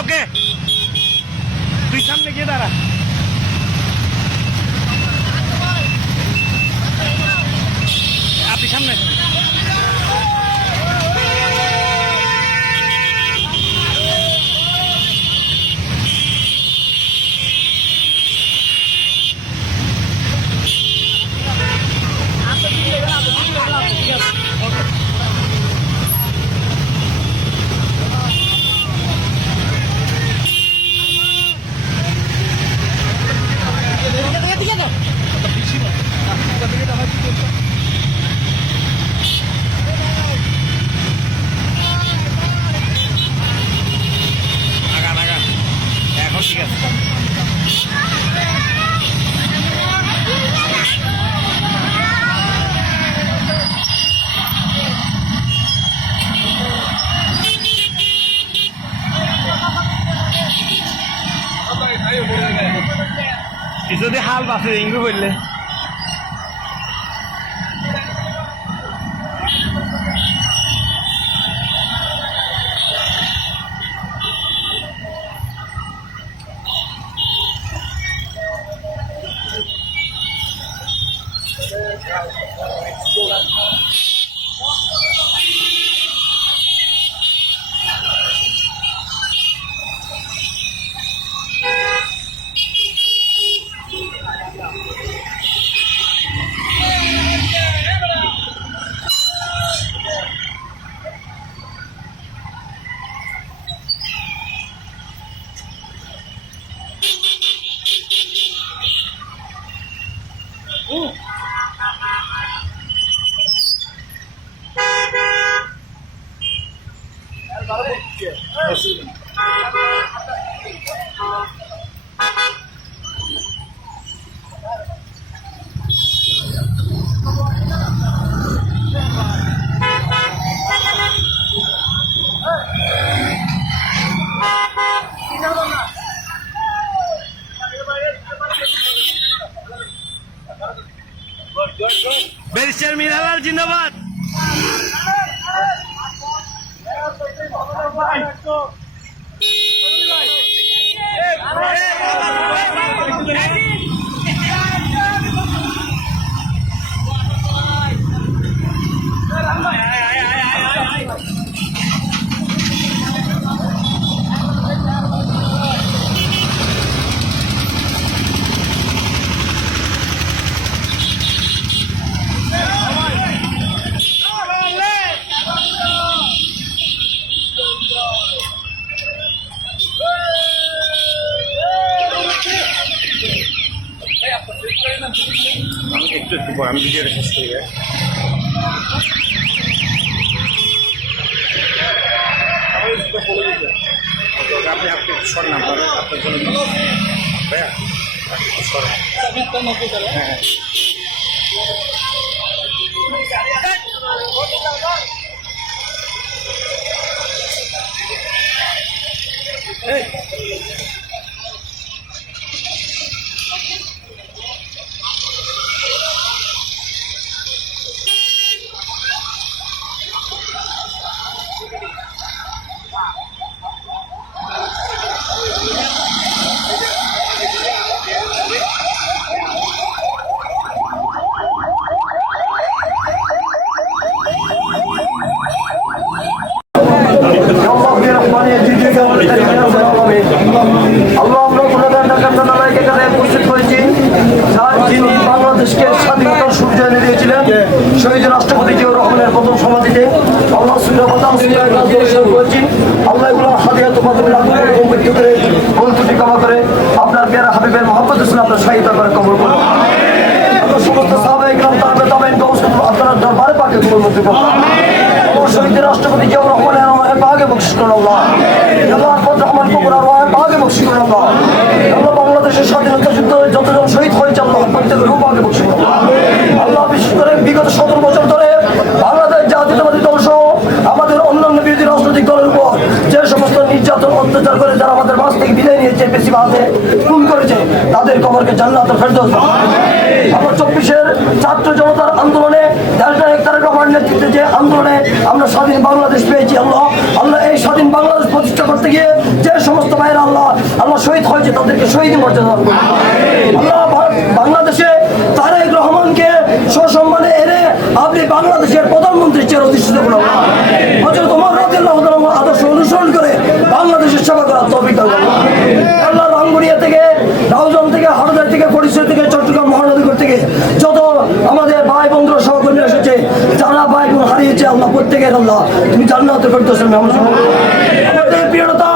ওকে তুই সামনে গিয়ে দাঁড়া। আপনি সামনে আসেন। এখন ঠিক আছে। যদি হাল বাসে ইংরু বললে ব্যারিস্টার মিরালাল জিন্দাবাদ। আমি ভিডিওটা শেষ করি। আপনি আপনি শর্ট নাম পাবেন আপনার জন্য ভাইয়া হ্যাঁ বাংলাদেশকে স্বাধীনতার সূর্য এনে দিয়েছিলেন শহীদ রাষ্ট্রপতি জিয়াউর রহমানের প্রথম সমাধিতে আল্লাহ করেছি। আল্লাহ এগুলো হাদিয়াত মাধ্যমে মৃত্যু করে ভুল ত্রুটি ক্ষমা করে আপনার পেয়ারা হাবিবের মহব্বত আপনার সহায়তা করে কবর করুন। সমস্ত সাহাবায়ে কেরাম তাবেঈন আপনার দরবারে পাকে কবুল মঞ্জুর করুন। শহীদ রাষ্ট্রপতি জিয়াউর রহমানের রহমানের পাকে বকশিশ করুন আল্লাহ। আল্লাহ রহমান কবুল রহমানের পাকে বকশিশ করুন আল্লাহ। আল্লাহ বাংলাদেশের স্বাধীনতা যুদ্ধ যতজন শহীদ হয়েছে আল্লাহ প্রত্যেকের রূপ পাকে বকশিশ করুন আল্লাহ। বিশেষ করে বিগত 17 বছর ধরে বাংলাদেশ জাতীয়তাবাদী দল সহ আমাদের অন্যান্য বিরোধী রাজনৈতিক দলের উপর যে সমস্ত নির্যাতন অত্যাচার করে যারা আমাদের মাঝ থেকে বিদায় নিয়েছে বেশিরভাগে খুন করেছে তাদের কবরকে জান্নাতুল ফেরদৌস আমার 24-এর ছাত্র জনতার আন্দোলনে দেশনায়ক তারেক রহমানের নেতৃত্বে যে আন্দোলনে আমরা স্বাধীন বাংলাদেশ পেয়েছি আল্লাহ। আল্লাহ এই স্বাধীন বাংলাদেশ প্রতিষ্ঠা করতে গিয়ে যে সমস্ত ভাইয়েরা আল্লাহ শহীদ হয়েছে তাদেরকে শহীদ মর্যাদা দান করুন আল্লাহ। বাংলাদেশে তারেক রহমানকে সসম্মানে এনে আপনি বাংলাদেশের প্রধানমন্ত্রী চেয়ার অধিষ্ঠিত করুন। হযরত ওমর রাদিয়াল্লাহু তাআলা আদর্শ অনুসরণ করে বাংলাদেশের সেবা করার তৌফিক দান করুন আল্লাহ। রাঙ্গুনিয়া থেকে, রাউজান থেকে, হাটহাজারী থেকে, ফরিদপুর থেকে, চট্টগ্রাম মহানগর থেকে যত আমাদের ভাই বন্ধুরা সহকর্মী এসেছে, যারা ভাই বোন হারিয়েছে আল্লাহ প্রত্যেকের আল্লাহ তুমি জান্নাতের ফেরদৌসের মেহমান আমাদের প্রিয়তা